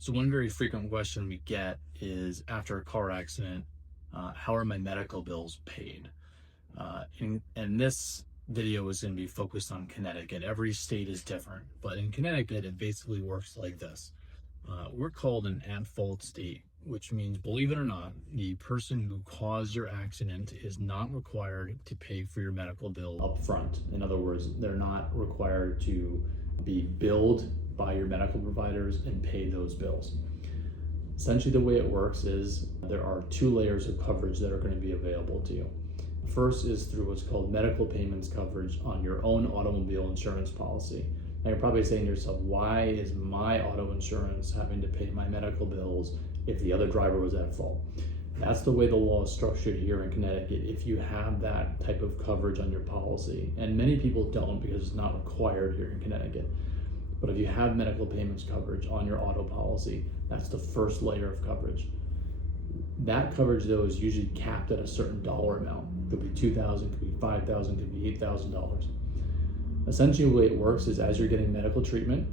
So one very frequent question we get is after a car accident, how are my medical bills paid? And this video is going to be focused on Connecticut. Every state is different, but in Connecticut, it basically works like this. We're called an at-fault state, which means, believe it or not, the person who caused your accident is not required to pay for your medical bill up front. In other words, they're not required to be billed by your medical providers and pay those bills. Essentially, the way it works is there are two layers of coverage that are going to be available to you. First is through what's called medical payments coverage on your own automobile insurance policy. Now you're probably saying to yourself, why is my auto insurance having to pay my medical bills if the other driver was at fault? That's the way the law is structured here in Connecticut if you have that type of coverage on your policy. And many people don't because it's not required here in Connecticut. But if you have medical payments coverage on your auto policy, that's the first layer of coverage. That coverage, though, is usually capped at a certain dollar amount. It could be $2,000, could be $5,000, could be $8,000. Essentially, the way it works is as you're getting medical treatment,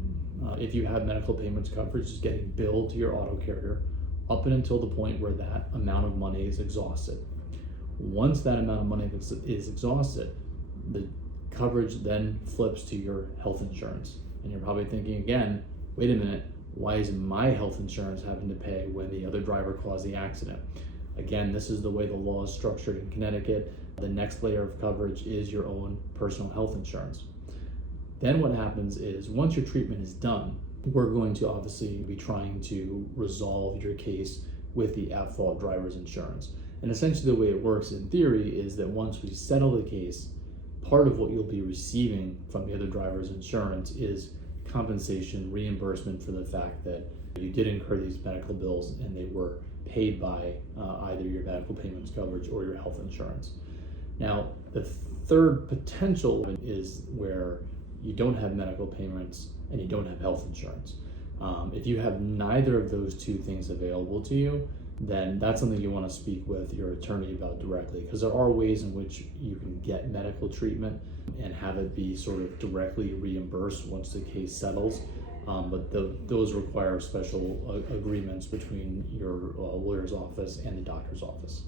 if you have medical payments coverage, it's getting billed to your auto carrier up and until the point where that amount of money is exhausted. Once that amount of money is exhausted, the coverage then flips to your health insurance. And you're probably thinking again, wait a minute, why is my health insurance having to pay when the other driver caused the accident? Again, this is the way the law is structured in Connecticut. The next layer of coverage is your own personal health insurance. Then what happens is once your treatment is done, we're going to obviously be trying to resolve your case with the at-fault driver's insurance. And essentially the way it works in theory is that once we settle the case, part of what you'll be receiving from the other driver's insurance is compensation, reimbursement for the fact that you did incur these medical bills and they were paid by either your medical payments coverage or your health insurance. Now, the third potential is where you don't have medical payments and you don't have health insurance. If you have neither of those two things available to you, then that's something you want to speak with your attorney about directly, because there are ways in which you can get medical treatment and have it be sort of directly reimbursed once the case settles. But those require special agreements between your lawyer's office and the doctor's office.